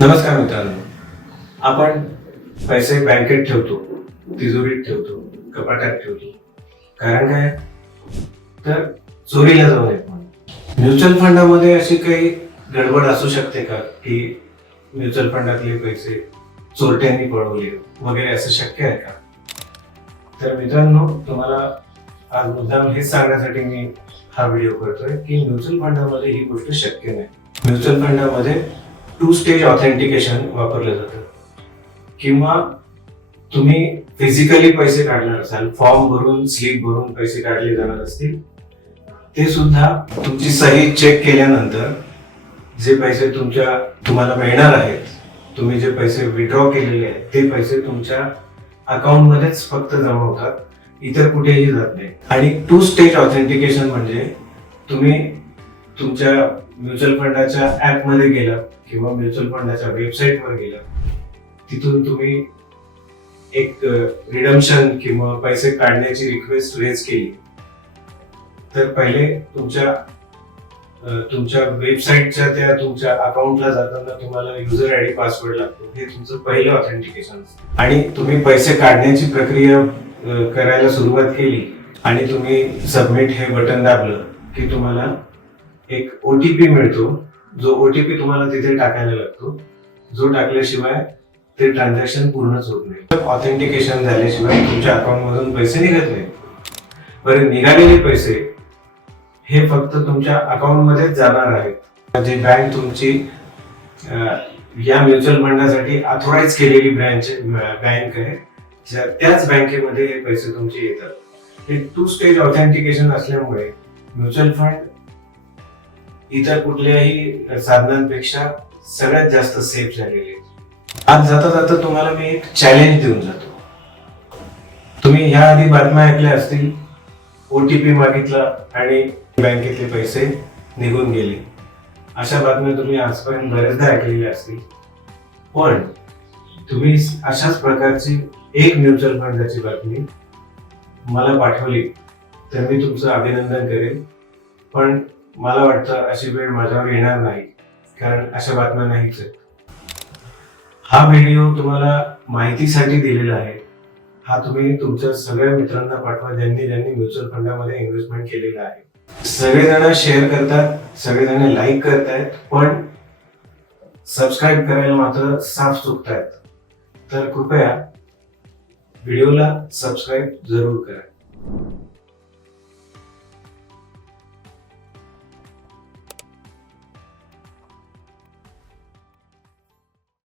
नमस्कार मित्रांनो, आपण पैसे बँकेत ठेवतो, तिजोरीत ठेवतो, कपाटात ठेवतो. कारण काय? तर चोरीला जाऊ नये म्हणून. म्युच्युअल फंडामध्ये अशी काही गडबड असू शकते का की म्युच्युअल फंडातले पैसे चोरट्यांनी पळवले वगैरे, असं शक्य आहे का? तर मित्रांनो, तुम्हाला आज मुद्दाम हेच सांगण्यासाठी मी हा व्हिडिओ करतोय की म्युच्युअल फंडामध्ये ही गोष्ट शक्य नाही. म्युच्युअल फंडामध्ये 2 स्टेज ऑथेंटिकेशन वापरलं जातं, किंवा तुम्ही फिजिकली पैसे काढणार असाल, फॉर्म भरून स्लिप भरून पैसे काढले जाणार असतील, ते सुद्धा तुमची सही चेक केल्यानंतर जे पैसे तुम्हाला मिळणार आहेत, तुम्ही जे पैसे विड्रॉ केलेले आहेत, ते पैसे तुमच्या अकाउंट मध्येच फक्त जमा होतात, इतर कुठेही जात नाही. आणि 2 स्टेज ऑथेंटिकेशन म्हणजे तुम्ही तुमच्या म्युच्युअल फंडाच्या ऍप मध्ये गेला किंवा म्युच्युअल फंडाच्या वेबसाईटवर गेला, तिथून तुम्ही एक रिडम्शन किंवा पैसे काढण्याची रिक्वेस्ट रेज केली, तर पहिले तुमच्या वेबसाईटच्या त्या तुमच्या अकाउंटला जाताना तुम्हाला युजर आयडी पासवर्ड लागतो. हे तुमचं पहिलं ऑथेंटिकेशन. आणि तुम्ही पैसे काढण्याची प्रक्रिया करायला सुरुवात केली आणि तुम्ही सबमिट हे बटन दाबलं की तुम्हाला एक ओटीपी मिळतो, जो ओटीपी तुम्हाला तिथे टाकायला लागतो, जो टाकल्याशिवाय ते ट्रान्झॅक्शन पूर्णच होत नाही. ऑथेंटिकेशन झाल्याशिवाय तुमच्या अकाउंट मधून पैसे निघत नाही. बरं, निघालेले पैसे हे फक्त तुमच्या अकाउंट मध्येच जाणार आहेत. जे बँक तुमची या म्युच्युअल फंडासाठी ऑथोराइज केलेली बँक आहे, त्याच बँकेमध्ये हे पैसे तुमचे येतात. हे 2 स्टेज ऑथेंटिकेशन असल्यामुळे म्युच्युअल फंड इतर कुठल्याही साधनांपेक्षा सगळ्यात जास्त सेफ झालेले. आज जाता जाता तुम्हाला मी एक चॅलेंज देऊन जातो. तुम्ही ह्या आधी बातम्या ऐकल्या असतील, ओटीपी मागितला आणि बँकेतले पैसे निघून गेले. अशा बातम्या तुम्ही आजपर्यंत बरेचदा ऐकलेल्या असतील. पण तुम्ही अशाच प्रकारची एक म्युच्युअल फंडाची बातमी मला पाठवली तर मी तुमचं अभिनंदन करेन. पण मला वाटतं अशी वेळ माझ्यावर येणार नाही, कारण अशा बातम्या नाहीच आहेत. हा व्हिडिओ तुम्हाला माहितीसाठी दिलेला आहे. हा तुम्ही तुमच्या सगळ्या मित्रांना पाठवा ज्यांनी म्युच्युअल फंडामध्ये इन्व्हेस्टमेंट केलेलं आहे. सगळेजण शेअर करतात, सगळेजण लाईक करतायत, पण सबस्क्राईब करायला मात्र साफ चुकतायत. तर कृपया व्हिडिओला सबस्क्राईब जरूर करा.